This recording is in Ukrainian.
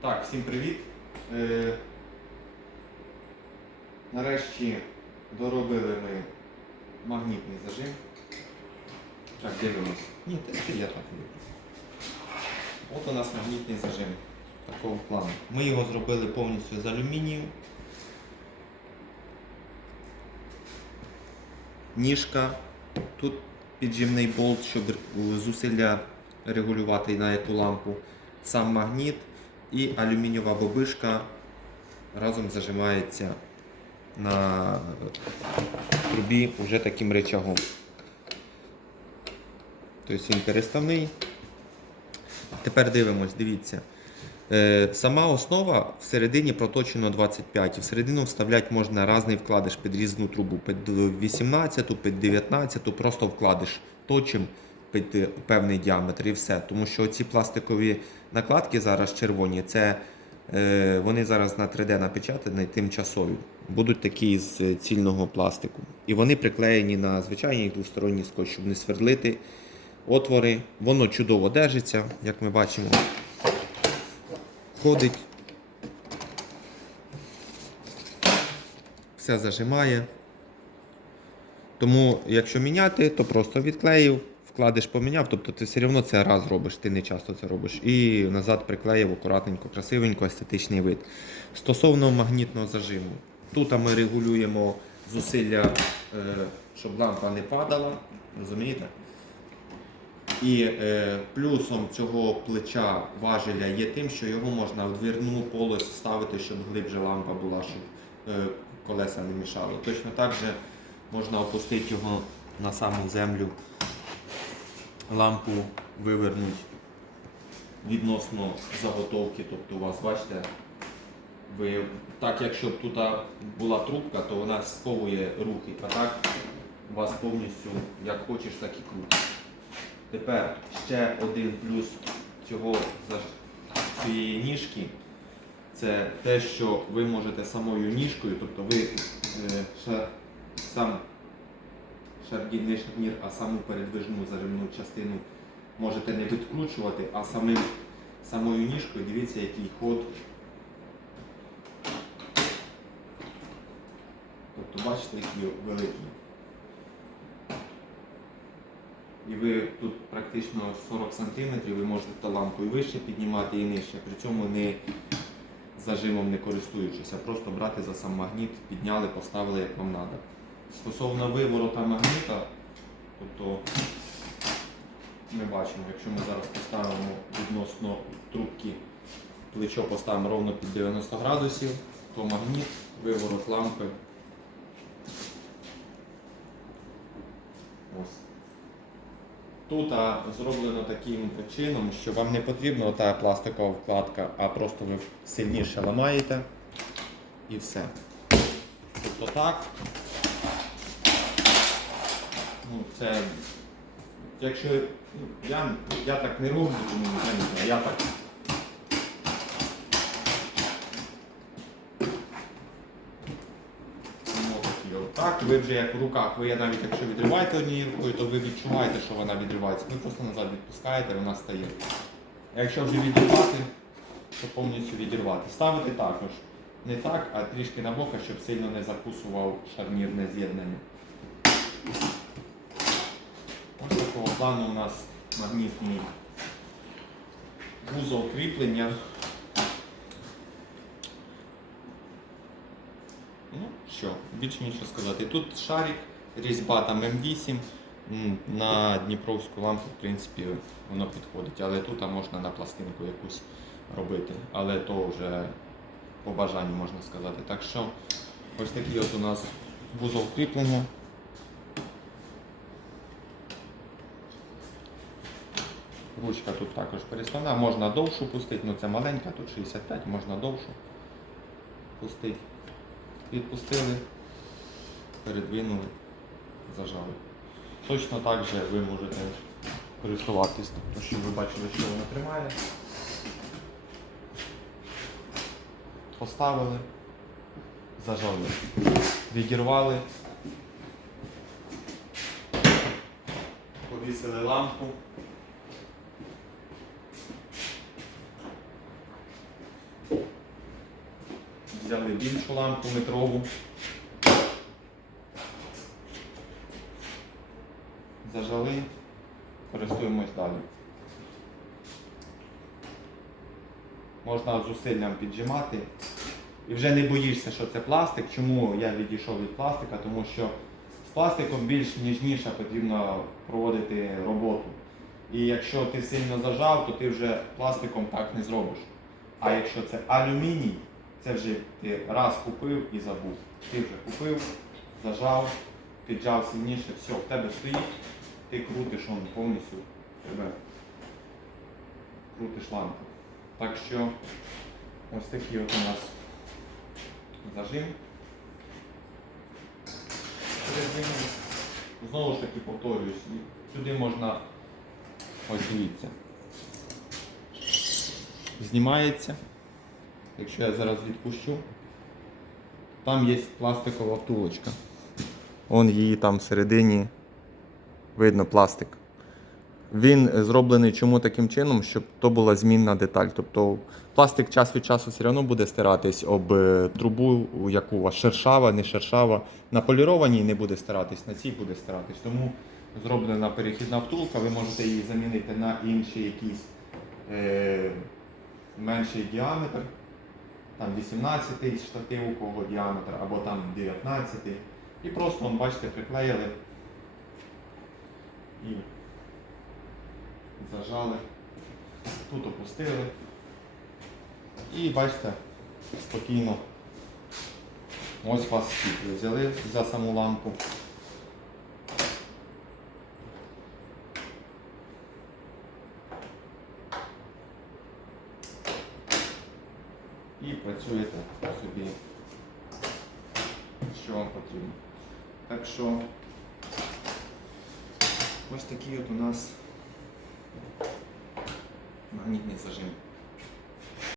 Так, всім привіт. Е, нарешті доробили ми магнітний зажим. Так, дивимось. Ні, те я так люблю. От у нас магнітний зажим такого плану. Ми його зробили повністю з алюмінію. Ніжка. Тут піджимний болт, щоб зусилля регулювати на яку лампу. Сам магніт і алюмінієва бобишка разом зажимається на трубі вже таким речагом. Тобто він переставний. Тепер дивимось, дивіться. Е, Сама основа всередині проточено 25 і всередину вставляти можна різний вкладиш під різну трубу, під 18, під 19, просто вкладиш точим певний діаметр і все. Тому що ці пластикові накладки зараз червоні, це е, вони зараз на 3D напечатані тимчасові. Будуть такі з цільного пластику. І вони приклеєні на звичайний двосторонній скотч, щоб не свердлити отвори. Воно чудово держиться, як ми бачимо. Ходить. Все зажимає. Тому, якщо міняти, то просто відклеїв, вкладиш, поміняв, тобто ти все одно це раз робиш, ти не часто це робиш. І назад приклеїв акуратненько, красивенько, естетичний вид. Стосовно магнітного зажиму, тут ми регулюємо зусилля, е, щоб лампа не падала. Розумієте? І е, плюсом цього плеча важеля є тим, що його можна в двірну полость вставити, щоб глибше лампа була, щоб е, колеса не мішало. Точно так же можна опустити його на саму землю, лампу вивернути відносно заготовки. Тобто у вас, бачите, ви, так якщо б тут була трубка, то вона сковує рухи, а так у вас повністю як хочеш, так і крутиш. Тепер ще один плюс цього цієї ніжки. Це те, що ви можете самою ніжкою, тобто ви е, ша- сам шаргін, не шарнір, а саму передвижну зажимну частину можете не відкручувати, а самим, самою ніжкою дивіться, який ход. Тобто бачите, який великий. І ви тут практично 40 см, ви можете і вище піднімати і нижче, при цьому не зажимом не користуючись, а просто брати за сам магніт, підняли, поставили як вам треба. Стосовно виворота магніта, тобто ми бачимо, якщо ми зараз поставимо відносно трубки плечо поставимо ровно під 90 градусів, то магніт, виворот лампи. Ось. Тут а, зроблено таким чином, що вам не потрібна та пластикова вкладка, а просто ви сильніше ламаєте і все. Тобто так. Ну, це, якщо ну, я, я так не роблю, тому я не знаю, я так. Так, ви вже як в руках, ви навіть якщо відриваєте однією рукою, то ви відчуваєте, що вона відривається. Ви просто назад відпускаєте, вона стає. А якщо вже відірвати, то повністю відірвати. Ставити також. Не так, а трішки на бока, щоб сильно не закусував шарнірне з'єднання. Такого плану у нас магнітний вузол кріплення. Ну що, більше нічого сказати. Тут шарик, різьба там М8. На Дніпровську лампу, в принципі, воно підходить. Але тут можна на пластинку якусь робити. Але то вже по бажанню можна сказати. Так що ось такий от у нас вузол кріплення. Ручка тут також переставна, можна довшу пустити, ну це маленька, тут 65, можна довшу пустити. Відпустили, передвинули, зажали. Точно так же ви можете користуватись, тобто, щоб ви бачили, що воно тримає. Поставили, зажали, відірвали, повісили лампу. Взяли більшу лампу метрову. Зажали, користуємось далі. Можна зусиллям піджимати. І вже не боїшся, що це пластик. Чому я відійшов від пластика? Тому що з пластиком більш ніжніше потрібно проводити роботу. І якщо ти сильно зажав, то ти вже пластиком так не зробиш. А якщо це алюміній, це вже ти раз купив і забув. Ти вже купив, зажав, піджав сильніше, все, в тебе стоїть, ти крутиш он повністю тебе крутиш лампу. Так що ось такий от у нас зажим. Знову ж таки повторююсь, сюди можна ось дивіться. Знімається. Якщо я зараз відпущу, там є пластикова втулочка. Вон її там всередині видно пластик. Він зроблений чому таким чином, щоб то була змінна деталь. Тобто пластик час від часу все одно буде стиратись об е, трубу, яку у вас шершава, не шершава. На полірованій не буде стиратись, на цій буде стиратись. Тому зроблена перехідна втулка, ви можете її замінити на інший якийсь е, менший діаметр. Там 18 штатив, у кого діаметр, або там 19. І просто, вон, бачите, приклеїли і зажали, тут опустили. І бачите, спокійно. Ось вас світло. Взяли за саму лампу. І працюєте собі, що вам потрібно. Так що ось такий от у нас магнітний зажим.